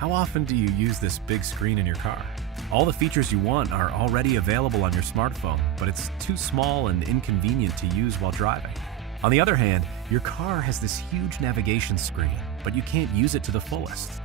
How often do you use this big screen in your car? All the features you want are already available on your smartphone, but it's too small and inconvenient to use while driving. On the other hand, your car has this huge navigation screen, but you can't use it to the fullest.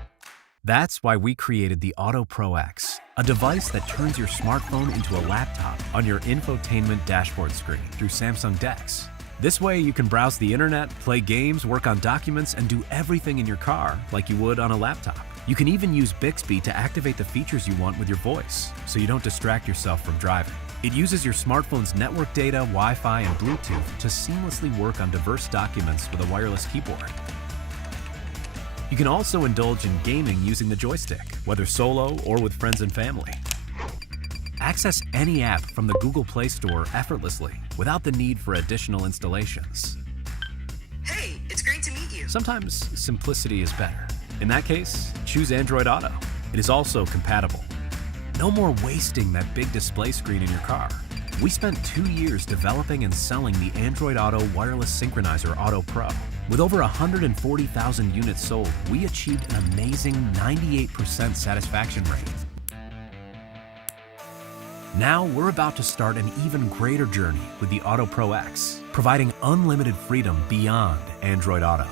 That's why we created the AutoPro X, a device that turns your smartphone into a laptop on your infotainment dashboard screen through Samsung DeX. This way you can browse the internet, play games, work on documents, and do everything in your car like you would on a laptop. You can even use Bixby to activate the features you want with your voice, so you don't distract yourself from driving. It uses your smartphone's network data, Wi-Fi, and Bluetooth to seamlessly work on diverse documents with a wireless keyboard. You can also indulge in gaming using the joystick, whether solo or with friends and family. Access any app from the Google Play Store effortlessly without the need for additional installations. Hey, it's great to meet you. Sometimes simplicity is better. In that case, choose Android Auto. It is also compatible. No more wasting that big display screen in your car. We spent 2 years developing and selling the Android Auto wireless synchronizer AutoPro. With over 140,000 units sold, we achieved an amazing 98% satisfaction rate. Now we're about to start an even greater journey with the AutoPro X, providing unlimited freedom beyond Android Auto.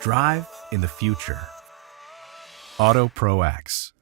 Drive in the future. AutoPro X.